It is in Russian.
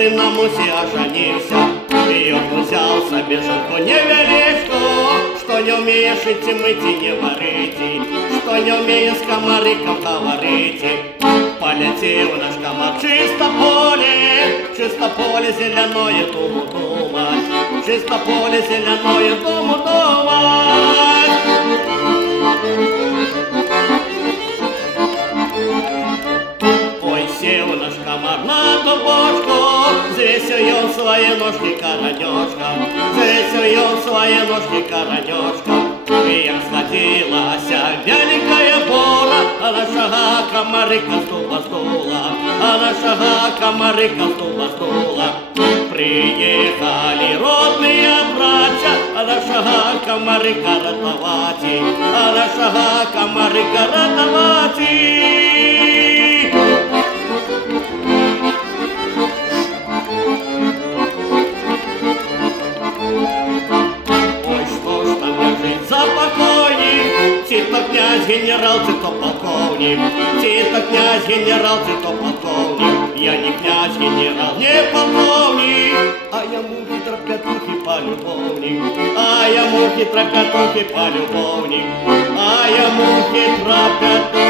однажды на мусе оженился, и он взял себе женку невеличку, что не умеешь идти мыть и не варить, что не умеешь с комариком говорить. Полетел наш комар чисто поле зеленое, думу думать, чисто поле зеленое, думу думать. Ой, сел наш комар на дубочку, взвесил он свои ножки коронёшка, взвесил он свои ножки коронёшка. И як схватилась великая бора, а на шага комарика стула, а на шага комарика стула. Приехали родные братья, а на шага комарика ратовати, а на шага комарика ратовати. Ти-то князь генерал, ти-то полковник, ти-то князь генерал, ти-то полковник. Я не князь генерал, не полковник, а я мухи тропятухи полюбовник, а я мухи тропятухи полюбовник, а я мухи тропятухи.